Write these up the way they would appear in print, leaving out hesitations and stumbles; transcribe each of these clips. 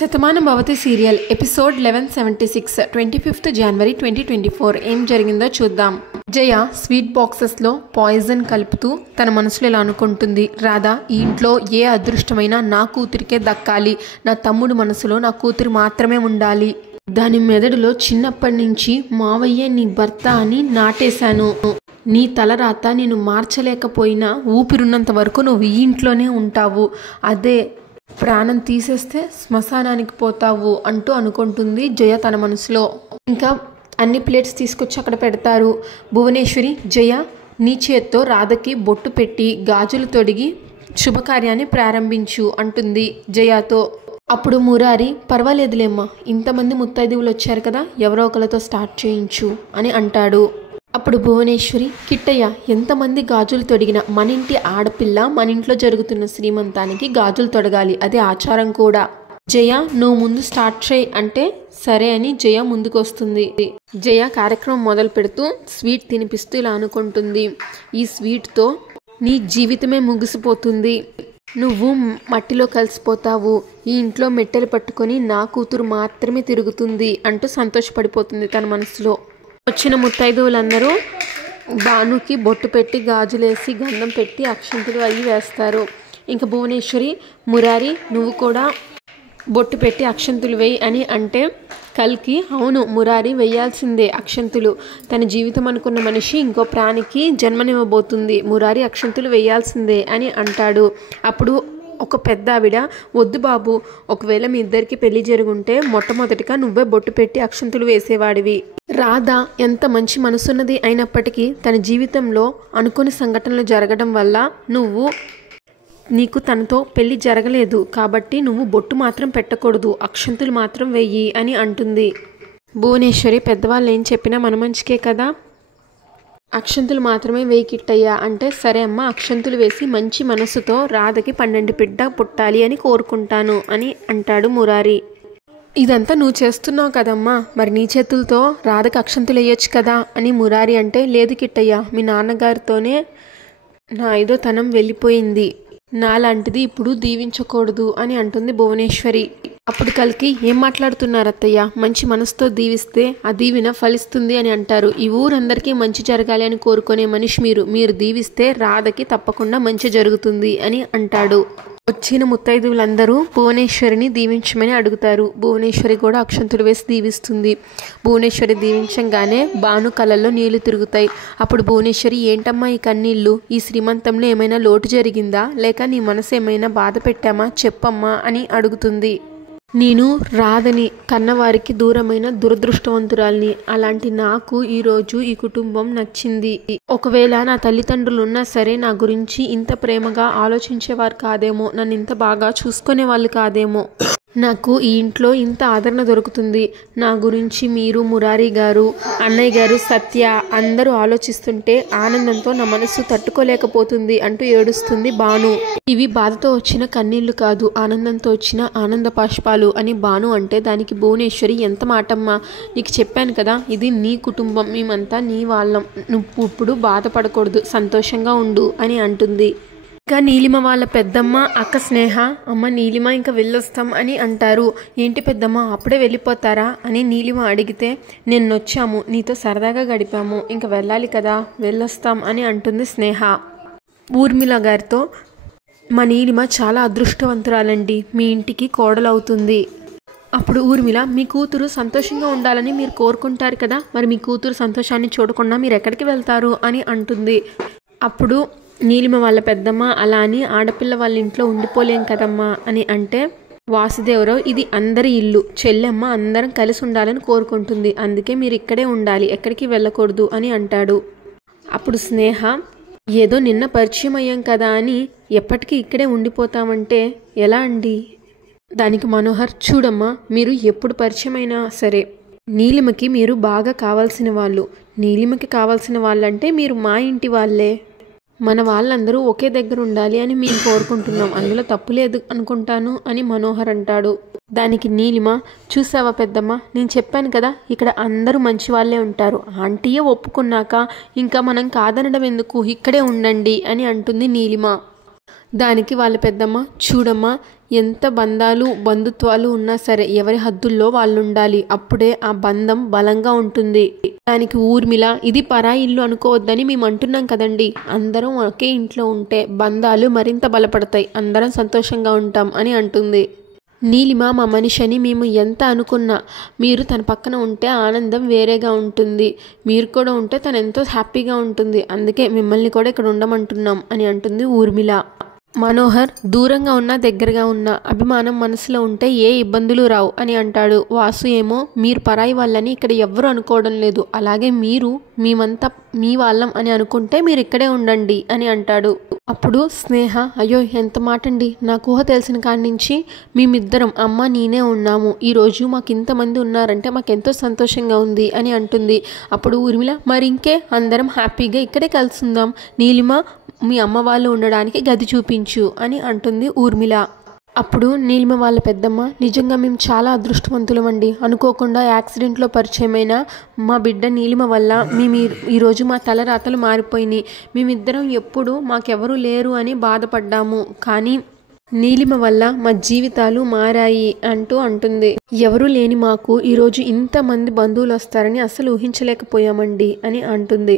Shatamanam Bhavati serial episode 1176 25th January 2024 ఏం జరిగిందో చూద్దాం. జయ స్వీట్ బాక్సెస్లో పాయిజన్ కలుపుతూ తన మనసులో ఇలా అనుకుంటుంది. రాధా, ఈ ఇంట్లో ఏ అదృష్టమైనా నా కూతురికే దక్కాలి. నా తమ్ముడు మనసులో నా కూతురు మాత్రమే ఉండాలి. దాని మెదడులో చిన్నప్పటి నుంచి మావయ్య నీ భర్త అని నాటేశాను. నీ తలరాత నేను మార్చలేకపోయినా ఊపిరున్నంత వరకు నువ్వు ఈ ఇంట్లోనే ఉంటావు. అదే ప్రాణం తీసేస్తే శ్మశానానికి పోతావు అంటూ అనుకుంటుంది జయ తన మనసులో. ఇంకా అన్ని ప్లేట్స్ తీసుకొచ్చి అక్కడ పెడతారు. భువనేశ్వరి, జయ నీ చేత్తో రాధకి బొట్టు పెట్టి గాజులు తొడిగి శుభకార్యాన్ని ప్రారంభించు అంటుంది జయతో. అప్పుడు మురారి, పర్వాలేదులేమ్మా, ఇంతమంది ముత్తైదువులు వచ్చారు కదా, ఎవరో ఒకరితో స్టార్ట్ చేయించు అని అంటాడు. అప్పుడు భువనేశ్వరి, కిట్టయ్య, ఎంతమంది గాజులు తొడిగినా మన ఇంటి ఆడపిల్ల మన ఇంట్లో జరుగుతున్న శ్రీమంతానికి గాజులు తొడగాలి, అదే ఆచారం కూడా. జయ, నువ్వు ముందు స్టార్ట్ చేయి అంటే సరే అని జయ ముందుకు వస్తుంది. జయ కార్యక్రమం మొదలు పెడుతూ స్వీట్ తినిపిస్తూ ఇలా అనుకుంటుంది. ఈ స్వీట్తో నీ జీవితమే ముగిసిపోతుంది. నువ్వు మట్టిలో కలిసిపోతావు. ఈ ఇంట్లో మెట్టెలు పట్టుకొని నా కూతురు మాత్రమే తిరుగుతుంది అంటూ సంతోషపడిపోతుంది తన మనసులో. వచ్చిన ముత్తైదువులందరూ భానుకి బొట్టు పెట్టి గాజులేసి గంధం పెట్టి అక్షంతలు అవి వేస్తారు. ఇంకా భువనేశ్వరి, మురారి నువ్వు కూడా బొట్టు పెట్టి అక్షంతులు వేయి అని అంటే కల్కి, అవును మురారి వేయాల్సిందే అక్షంతులు, తన జీవితం అనుకున్న మనిషి ఇంకో ప్రాణికి జన్మనివ్వబోతుంది, మురారి అక్షంతులు వేయాల్సిందే అని అంటాడు. అప్పుడు ఒక పెద్ద ఆవిడ, వద్దు బాబు, ఒకవేళ మీ ఇద్దరికి పెళ్లి జరుగుంటే మొట్టమొదటిగా నువ్వే బొట్టు పెట్టి అక్షంతులు వేసేవాడివి. రాధ ఎంత మంచి మనసున్నది అయినప్పటికీ తన జీవితంలో అనుకోని సంఘటనలు జరగడం వల్ల నీకు తనతో పెళ్లి జరగలేదు కాబట్టి నువ్వు బొట్టు మాత్రం పెట్టకూడదు, అక్షంతులు మాత్రం వెయ్యి అని అంటుంది. భువనేశ్వరి, పెద్దవాళ్ళు ఏం చెప్పినా మన మంచికే కదా, అక్షంతులు మాత్రమే వేయి కిట్టయ్యా అంటే సరే అమ్మ, అక్షంతులు వేసి మంచి మనసుతో రాధకి 12 బిడ్డ పుట్టాలి అని కోరుకుంటాను అని అంటాడు మురారి. ఇదంతా నువ్వు చేస్తున్నావు కదమ్మా, మరి నీ చేతులతో రాధకి అక్షంతులు వేయొచ్చు కదా అని మురారి అంటే, లేదు కిట్టయ్య, మీ నాన్నగారితోనే నా 5వ తనం వెళ్ళిపోయింది, నాలాంటిది ఇప్పుడు దీవించకూడదు అని అంటుంది భువనేశ్వరి. అప్పుడు కల్కి, ఏం మాట్లాడుతున్నారు అత్తయ్య, మంచి మనసుతో దీవిస్తే ఆ దీవెన ఫలిస్తుంది అని అంటారు. ఈ ఊరందరికీ మంచి జరగాలి అని కోరుకునే మనిషి మీరు దీవిస్తే రాధకి తప్పకుండా మంచి జరుగుతుంది అని అంటాడు. వచ్చిన ముత్తైదువులందరూ భువనేశ్వరిని దీవించమని అడుగుతారు. భువనేశ్వరి కూడా అక్షంతులు వేసి దీవిస్తుంది. భువనేశ్వరి దీవించంగానే భాను కళ్ళల్లో నీళ్లు తిరుగుతాయి. అప్పుడు భువనేశ్వరి, ఏంటమ్మా ఈ కన్నీళ్ళు, ఈ శ్రీమంతంలో ఏమైనా లోటు జరిగిందా, లేక నీ మనసు ఏమైనా బాధ పెట్టామా చెప్పమ్మా అని అడుగుతుంది. నేను రాధని కన్నవారికి దూరమైన దురదృష్టవంతురాల్ని, అలాంటి నాకు ఈరోజు ఈ కుటుంబం నచ్చింది. ఒకవేళ నా తల్లిదండ్రులు ఉన్నా సరే నా గురించి ఇంత ప్రేమగా ఆలోచించేవారు కాదేమో, నన్ను ఇంత బాగా చూసుకునే వాళ్ళు కాదేమో, నాకు ఈ ఇంట్లో ఇంత ఆదరణ దొరుకుతుంది. నా గురించి మీరు, మురారి గారు, అన్నయ్య గారు, సత్య అందరూ ఆలోచిస్తుంటే ఆనందంతో నా మనసు తట్టుకోలేకపోతుంది అంటూ ఏడుస్తుంది భాను. ఇవి బాధతో వచ్చిన కన్నీళ్లు కాదు, ఆనందంతో వచ్చిన ఆనంద పాష్పాలు అని భాను అంటే దానికి భువనేశ్వరి, ఎంత మాటమ్మా, నీకు చెప్పాను కదా ఇది నీ కుటుంబం, మేమంతా నీ వాళ్ళం, నువ్వు ఇప్పుడు బాధపడకూడదు, సంతోషంగా ఉండు అని అంటుంది. ఇంకా నీలిమ వాళ్ళ పెద్దమ్మ అక్క స్నేహ, అమ్మ నీలిమ ఇంకా వెళ్ళొస్తాం అని అంటారు. ఏంటి పెద్దమ్మ అప్పుడే వెళ్ళిపోతారా అని నీలిమ అడిగితే, నిన్నొచ్చాము, నీతో సరదాగా గడిపాము, ఇంకా వెళ్ళాలి కదా, వెళ్ళొస్తాం అని అంటుంది స్నేహ. ఊర్మిళ గారితో, మా నీలిమ చాలా అదృష్టవంతురాలండి, మీ ఇంటికి కోడలవుతుంది. అప్పుడు ఊర్మిళ, మీ కూతురు సంతోషంగా ఉండాలని మీరు కోరుకుంటారు కదా, మరి మీ కూతురు సంతోషాన్ని చూడకుండా మీరు ఎక్కడికి వెళ్తారు అని అంటుంది. అప్పుడు నీలిమ వాళ్ళ పెద్దమ్మ, అలా అని ఆడపిల్ల వాళ్ళ ఇంట్లో ఉండిపోలేం కదమ్మా అని అంటే, వాసుదేవరావు, ఇది అందరి ఇల్లు, చెల్లెమ్మ అందరం కలిసి ఉండాలని కోరుకుంటుంది, అందుకే మీరు ఇక్కడే ఉండాలి, ఎక్కడికి వెళ్ళకూడదు అని అంటాడు. అప్పుడు స్నేహ, ఏదో నిన్న పరిచయం అయ్యాం కదా అని ఎప్పటికీ ఇక్కడే ఉండిపోతామంటే ఎలా అండి? దానికి మనోహర్, చూడమ్మా, మీరు ఎప్పుడు పరిచయం అయినా సరే నీలిమకి మీరు బాగా కావాల్సిన వాళ్ళు, నీలిమకి కావాల్సిన వాళ్ళంటే మీరు మా ఇంటి వాళ్ళే, మన వాళ్ళందరూ ఒకే దగ్గర ఉండాలి అని మేము కోరుకుంటున్నాం, అందులో తప్పు లేదు అనుకుంటాను అని మనోహర్ అంటాడు. దానికి నీలిమ, చూసావా పెద్దమ్మ, నేను చెప్పాను కదా ఇక్కడ అందరూ మంచి వాళ్ళే ఉంటారు, ఆంటీయే ఒప్పుకున్నాక ఇంకా మనం కాదనడం ఎందుకు, ఇక్కడే ఉండండి అని అంటుంది నీలిమ. దానికి వాళ్ళ పెద్దమ్మ, చూడమ్మా, ఎంత బంధాలు బంధుత్వాలు ఉన్నా సరే ఎవరి హద్దుల్లో వాళ్ళు ఉండాలి. అప్పుడే ఆ బంధం బలంగా ఉంటుంది. దానికి ఊర్మిళ ఇది పరాయి ఇల్లు అనుకోవద్దని మేము అంటున్నాం కదండి. అందరం ఒకే ఇంట్లో ఉంటే బంధాలు మరింత బలపడతాయి. అందరం సంతోషంగా ఉంటాం అని అంటుంది. నీలిమ మా మనిషి అని మేము ఎంత అనుకున్నా మీరు తన పక్కన ఉంటే ఆనందం వేరేగా ఉంటుంది. మీరు కూడా ఉంటే తను ఎంతో హ్యాపీగా ఉంటుంది. అందుకే మిమ్మల్ని కూడా ఇక్కడ ఉండమంటున్నాం అని అంటుంది ఊర్మిళ. మనోహర్ దూరంగా ఉన్నా దగ్గరగా ఉన్నా అభిమానం మనసులో ఉంటే ఏ ఇబ్బందులు రావు అని అంటాడు. వాసు ఏమో మీరు పరాయి వాళ్ళని ఇక్కడ ఎవ్వరూ అనుకోవడం లేదు. అలాగే మీరు మేమంతా మీ వాళ్ళం అని అనుకుంటే మీరు ఇక్కడే ఉండండి అని అంటాడు. అప్పుడు స్నేహ అయ్యో ఎంత మాట అండి. నాకు ఊహ తెలిసిన కాడి నుంచి మేమిద్దరం అమ్మ నేనే ఉన్నాము. ఈరోజు మాకు ఇంతమంది ఉన్నారంటే మాకెంతో సంతోషంగా ఉంది అని అంటుంది. అప్పుడు ఊర్మిళ మరి ఇంకే అందరం హ్యాపీగా ఇక్కడే కలిసి ఉందాం. నీలిమ మీ అమ్మ వాళ్ళు ఉండడానికి గది చూపించు అని అంటుంది ఊర్మిళ. అప్పుడు నీలిమ వాళ్ళ పెద్దమ్మ నిజంగా మేము చాలా అదృష్టవంతులమండి. అనుకోకుండా యాక్సిడెంట్లో పరిచయమైన మా బిడ్డ నీలిమ వల్ల మేము ఈరోజు మా తలరాతలు మారిపోయినాయి. మేమిద్దరం ఎప్పుడు మాకెవరూ లేరు అని బాధపడ్డాము. కానీ నీలిమ వల్ల మా జీవితాలు మారాయి అంటూ అంటుంది. ఎవరూ లేని మాకు ఈరోజు ఇంతమంది బంధువులు వస్తారని అస్సలు ఊహించలేకపోయామండి అని అంటుంది.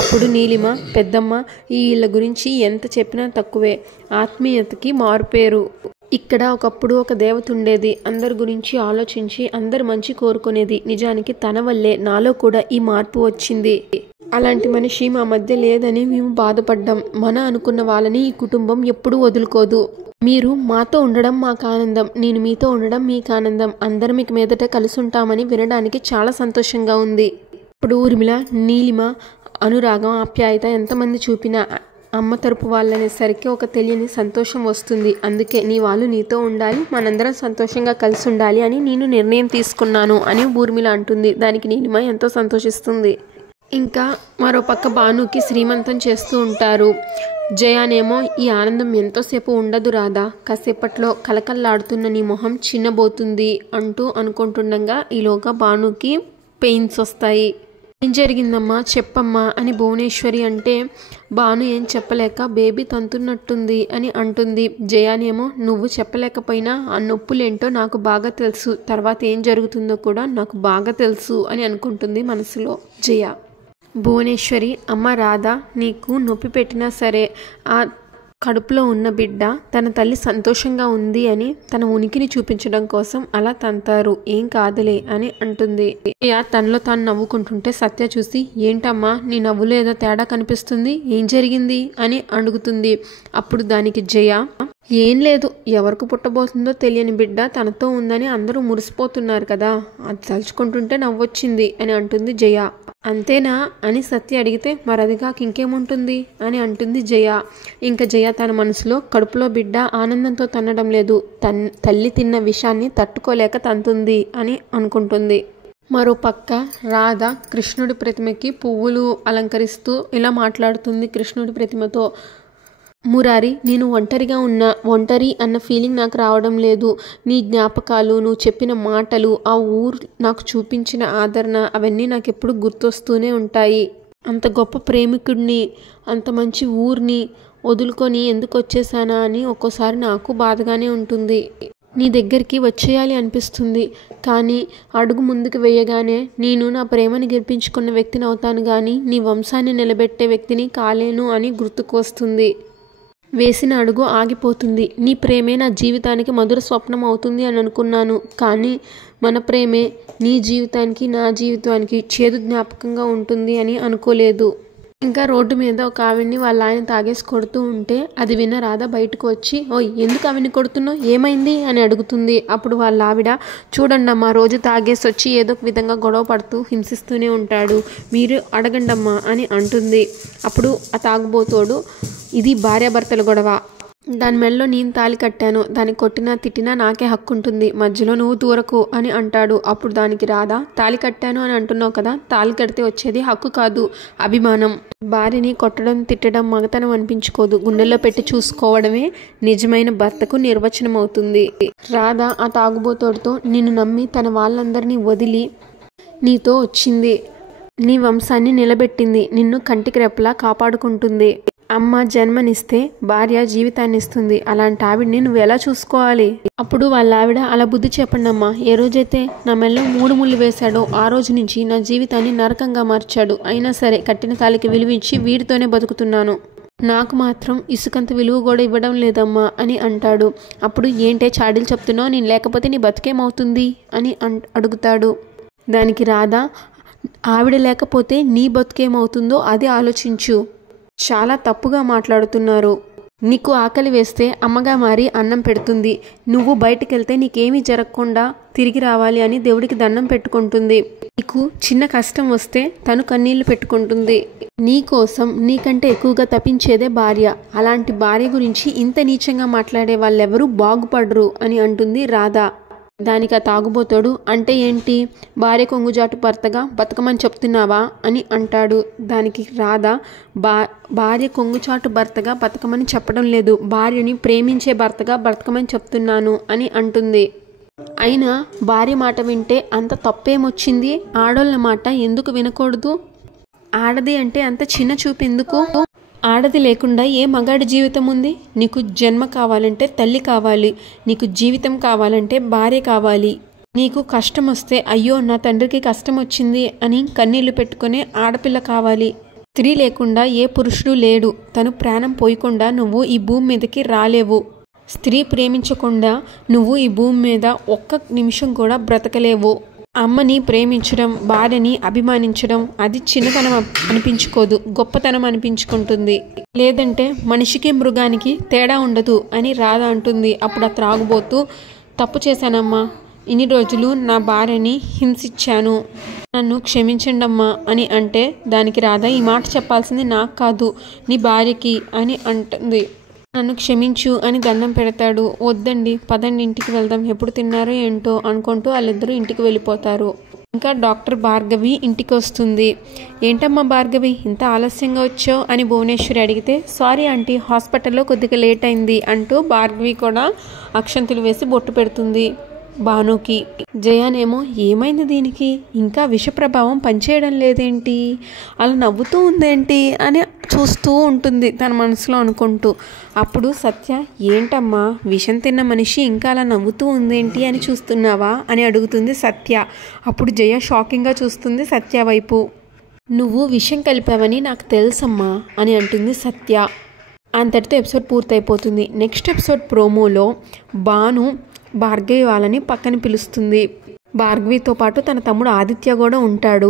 అప్పుడు నీలిమ పెద్దమ్మ ఈ ఇళ్ళ గురించి ఎంత చెప్పినా తక్కువే. ఆత్మీయతకి మారుపేరు. ఇక్కడ ఒకప్పుడు ఒక దేవత ఉండేది. అందరి గురించి ఆలోచించి అందరు మంచి కోరుకునేది. నిజానికి తన వల్లే నాలో కూడా ఈ మార్పు వచ్చింది. అలాంటి మనిషి మా మధ్య లేదని మేము బాధపడ్డాం. మన అనుకున్న వాళ్ళని ఈ కుటుంబం ఎప్పుడూ వదులుకోదు. మీరు మాతో ఉండడం మాకు ఆనందం. నేను మీతో ఉండడం మీకు ఆనందం. అందరం మీకు మీదట కలిసి ఉంటామని వినడానికి చాలా సంతోషంగా ఉంది. ఇప్పుడు ఊర్మిళ నీలిమ అనురాగం ఆప్యాయత ఎంతమంది చూపినా అమ్మ తరపు వాళ్ళనేసరికి ఒక తెలియని సంతోషం వస్తుంది. అందుకే నీ వాళ్ళు నీతో ఉండాలి, మనందరం సంతోషంగా కలిసి ఉండాలి అని నేను నిర్ణయం తీసుకున్నాను అని ఊర్మిళ అంటుంది. దానికి నీలిమ ఎంతో సంతోషిస్తుంది. ఇంకా మరో పక్క భానుకి శ్రీమంతం చేస్తూ ఉంటారు. జయానేమో ఈ ఆనందం ఎంతోసేపు ఉండదు రాదా, కాసేపట్లో కలకల్లాడుతున్న నీ మొహం చిన్నబోతుంది అంటూ అనుకుంటుండగా ఈలోగా భానుకి పెయిన్స్ వస్తాయి. ఏం జరిగిందమ్మా చెప్పమ్మా అని భువనేశ్వరి అంటే భాను ఏం చెప్పలేక బేబీ తంతున్నట్టుంది అని అంటుంది. జయానేమో నువ్వు చెప్పలేకపోయినా ఆ నొప్పులేంటో నాకు బాగా తెలుసు, తర్వాత ఏం జరుగుతుందో కూడా నాకు బాగా తెలుసు అని అనుకుంటుంది మనసులో జయ. భువనేశ్వరి అమ్మ రాధా నీకు నొప్పి పెట్టినా సరే ఆ కడుపులో ఉన్న బిడ్డ తన తల్లి సంతోషంగా ఉంది అని తన ఉనికిని చూపించడం కోసం అలా తంతారు, ఏం కాదులే అని అంటుంది. తనలో తాను నవ్వుకుంటుంటే సత్య చూసి ఏంటమ్మా నీ నవ్వులో ఏదో తేడా కనిపిస్తుంది, ఏం జరిగింది అని అడుగుతుంది. అప్పుడు దానికి జయ ఏం లేదు, ఎవరికి పుట్టబోతుందో తెలియని బిడ్డ తనతో ఉందని అందరూ మురిసిపోతున్నారు కదా, అది తలుచుకుంటుంటే నవ్వొచ్చింది అని అంటుంది జయ. అంతేనా అని సత్య అడిగితే మరది కాక ఇంకేముంటుంది అని అంటుంది జయ. ఇంకా జయ తన మనసులో కడుపులో బిడ్డ ఆనందంతో తన్నడం లేదు, తల్లి తిన్న విషాన్ని తట్టుకోలేక తంతుంది అని అనుకుంటుంది. మరో పక్క రాధ కృష్ణుడి ప్రతిమకి పువ్వులు అలంకరిస్తూ ఇలా మాట్లాడుతుంది కృష్ణుడి ప్రతిమతో. మురారి నేను ఒంటరి అన్న ఫీలింగ్ నాకు రావడం లేదు. నీ జ్ఞాపకాలు, నువ్వు చెప్పిన మాటలు, ఆ ఊరు నాకు చూపించిన ఆదరణ అవన్నీ నాకు ఎప్పుడు గుర్తొస్తూనే ఉంటాయి. అంత గొప్ప ప్రేమికుడిని, అంత మంచి ఊరిని వదులుకొని ఎందుకు వచ్చేసానా అని ఒక్కోసారి నాకు బాధగానే ఉంటుంది. నీ దగ్గరికి వచ్చేయాలి అనిపిస్తుంది, కానీ అడుగు ముందుకు వేయగానే నేను నా ప్రేమని గెలిపించుకున్న వ్యక్తిని అవుతాను కానీ నీ వంశాన్ని నిలబెట్టే వ్యక్తిని కాలేను అని గుర్తుకు వస్తుంది. వేసిన అడుగు ఆగిపోతుంది. నీ ప్రేమే నా జీవితానికి మధుర స్వప్నం అవుతుంది అని అనుకున్నాను, కానీ మన ప్రేమే నీ జీవితానికి నా జీవితానికి చేదు జ్ఞాపకంగా ఉంటుంది అని అనుకోలేదు. ఇంకా రోడ్డు మీద ఒక ఆవిడ్ని వాళ్ళ ఆయన తాగేసి కొడుతూ ఉంటే అది విన్న రాధ బయటకు వచ్చి ఓయ్ ఎందుకు ఆవిడ్ని కొడుతున్నావు, ఏమైంది అని అడుగుతుంది. అప్పుడు వాళ్ళ ఆవిడ చూడండమ్మా రోజు తాగేసి వచ్చి ఏదో ఒక విధంగా గొడవ పడుతూ హింసిస్తూనే ఉంటాడు, మీరు అడగండమ్మా అని అంటుంది. అప్పుడు ఆ తాగుబోతోడు ఇది భార్యాభర్తల గొడవ, దాని మెడలో నేను తాళి కట్టాను, దాన్ని కొట్టినా తిట్టినా నాకే హక్కు ఉంటుంది, మధ్యలో నువ్వు దూరకు అని అంటాడు. అప్పుడు దానికి రాధా తాళి కట్టాను అని అంటున్నావు కదా, తాళి కడితే వచ్చేది హక్కు కాదు అభిమానం. భార్యని కొట్టడం తిట్టడం మగతనం అనిపించుకోదు, గుండెల్లో పెట్టి చూసుకోవడమే నిజమైన భర్తకు నిర్వచనం అవుతుంది. రాధా ఆ తాగుబోతోడితో నిన్ను నమ్మి తన వాళ్ళందరినీ వదిలి నీతో వచ్చింది, నీ వంశాన్ని నిలబెట్టింది, నిన్ను కంటికి రెప్పలా కాపాడుకుంటుంది. అమ్మ జన్మనిస్తే భార్య జీవితాన్ని ఇస్తుంది. అలాంటి ఆవిడ్ని నువ్వు ఎలా చూసుకోవాలి? అప్పుడు వాళ్ళ ఆవిడ, అలా బుద్ధి చెప్పండి అమ్మా. ఏ రోజైతే నా మెల్లో 3 ముళ్ళు వేశాడో ఆ రోజు నుంచి నా జీవితాన్ని నరకంగా మార్చాడు. అయినా సరే కట్టిన తాలికి విలువించి వీడితోనే బతుకుతున్నాను. నాకు మాత్రం ఇసుకంత విలువ కూడా ఇవ్వడం లేదమ్మా అని అంటాడు. అప్పుడు ఏంటే చాడీలు చెప్తున్నావు, నేను లేకపోతే నీ బతుకేమవుతుంది అని అడుగుతాడు. దానికి రాధ, ఆవిడ లేకపోతే నీ బతుకేమవుతుందో అది ఆలోచించు. చాలా తప్పుగా మాట్లాడుతున్నారు. నీకు ఆకలి వేస్తే అమ్మగా మారి అన్నం పెడుతుంది. నువ్వు బయటికి వెళ్తే నీకేమీ జరగకుండా తిరిగి రావాలి అని దేవుడికి దండం పెట్టుకుంటుంది. నీకు చిన్న కష్టం వస్తే తను కన్నీళ్లు పెట్టుకుంటుంది. నీ కోసం నీకంటే ఎక్కువగా తప్పించేదే భార్య. అలాంటి భార్య గురించి ఇంత నీచంగా మాట్లాడే వాళ్ళెవరూ బాగుపడరు అని అంటుంది రాధ. దానికి ఆ తాగుబోతాడు, అంటే ఏంటి, భార్య కొంగుజాటు భర్తగా బతకమని చెప్తున్నావా అని అంటాడు. దానికి రాధ, భార్య కొంగుచాటు భర్తగా బతకమని చెప్పడం లేదు, భార్యని ప్రేమించే భర్తగా బతకమని చెప్తున్నాను అని అంటుంది. అయినా భార్య మాట వింటే అంత తప్పేమొచ్చింది? ఆడోళ్ళ మాట ఎందుకు వినకూడదు? ఆడది అంటే అంత చిన్న చూపు ఎందుకు? ఆడది లేకుండా ఏ మగాడి జీవితం ఉంది? నీకు జన్మ కావాలంటే తల్లి కావాలి, నీకు జీవితం కావాలంటే భార్య కావాలి. నీకు కష్టం వస్తే అయ్యో నా తండ్రికి కష్టం వచ్చింది అని కన్నీళ్లు పెట్టుకునే ఆడపిల్ల కావాలి. స్త్రీ లేకుండా ఏ పురుషుడు లేడు. తను ప్రాణం పోయకుండా నువ్వు ఈ భూమి మీదకి రాలేవు. స్త్రీ ప్రేమించకుండా నువ్వు ఈ భూమి మీద ఒక్క నిమిషం కూడా బ్రతకలేవు. అమ్మని ప్రేమించడం, భార్యని అభిమానించడం అది చిన్నతనం అనిపించుకోదు, గొప్పతనం అనిపించుకుంటుంది. లేదంటే మనిషికి మృగానికి తేడా ఉండదు అని రాధ అంటుంది. అప్పుడు ఆ త్రాగుబోతూ, తప్పు చేశానమ్మా, ఇన్ని రోజులు నా భార్యని హింసించాను, నన్ను క్షమించండమ్మా అని అంటే దానికి రాధ, ఈ మాట చెప్పాల్సింది నాకు కాదు నీ భార్యకి అని అంటుంది. నన్ను క్షమించు అని దండం పెడతాడు. వద్దండి, పదండి ఇంటికి వెళ్దాం, ఎప్పుడు తిన్నారో ఏంటో అనుకుంటూ వాళ్ళిద్దరూ ఇంటికి వెళ్ళిపోతారు. ఇంకా డాక్టర్ భార్గవి ఇంటికి వస్తుంది. ఏంటమ్మా భార్గవి, ఇంత ఆలస్యంగా వచ్చావు అని భువనేశ్వరి అడిగితే, సారీ ఆంటీ, హాస్పిటల్లో కొద్దిగా లేట్ అయింది అంటూ భార్గవి కూడా అక్షంతలు వేసి బొట్టు పెడుతుంది భానుకి. జయానేమో, ఏమైంది దీనికి, ఇంకా విష ప్రభావం పనిచేయడం లేదేంటి, అలా నవ్వుతూ ఉందేంటి అని చూస్తూ ఉంటుంది తన మనసులో అనుకుంటూ. అప్పుడు సత్య, ఏంటమ్మా విషం తిన్న మనిషి ఇంకా అలా నవ్వుతూ ఉందేంటి అని చూస్తున్నావా అని అడుగుతుంది సత్య. అప్పుడు జయ షాకింగ్గా చూస్తుంది సత్య వైపు. నువ్వు విషం కలిపావని నాకు తెలుసమ్మా అని అంటుంది సత్య. అంతటితో ఎపిసోడ్ పూర్తయిపోతుంది. నెక్స్ట్ ఎపిసోడ్ ప్రోమోలో భాను భార్గవి వాళ్ళని పక్కన పిలుస్తుంది. భార్గవితో పాటు తన తమ్ముడు ఆదిత్య కూడా ఉంటాడు.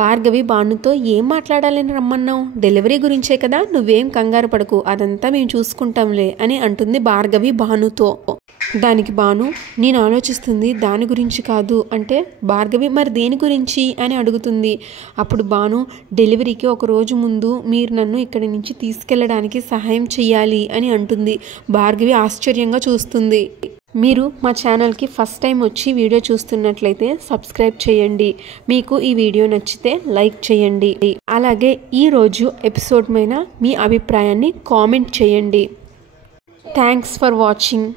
భార్గవి భానుతో, ఏం మాట్లాడాలని రమ్మన్నావు, డెలివరీ గురించే కదా, నువ్వేం కంగారు పడకు, అదంతా మేము చూసుకుంటాంలే అని అంటుంది భార్గవి భానుతో. దానికి భాను, నేను ఆలోచిస్తుంది దాని గురించి కాదు అంటే, భార్గవి మరి దేని గురించి అని అడుగుతుంది. అప్పుడు భాను, డెలివరీకి ఒక రోజు ముందు మీరు నన్ను ఇక్కడి నుంచి తీసుకెళ్ళడానికి సహాయం చేయాలి అని అంటుంది. భార్గవి ఆశ్చర్యంగా చూస్తుంది. మీరు మా ఛానల్కి ఫస్ట్ టైం వచ్చి వీడియో చూస్తున్నట్లయితే సబ్స్క్రైబ్ చేయండి. మీకు ఈ వీడియో నచ్చితే లైక్ చేయండి. అలాగే ఈరోజు ఎపిసోడ్ మీద మీ అభిప్రాయాన్ని కామెంట్ చేయండి. Thanks for watching.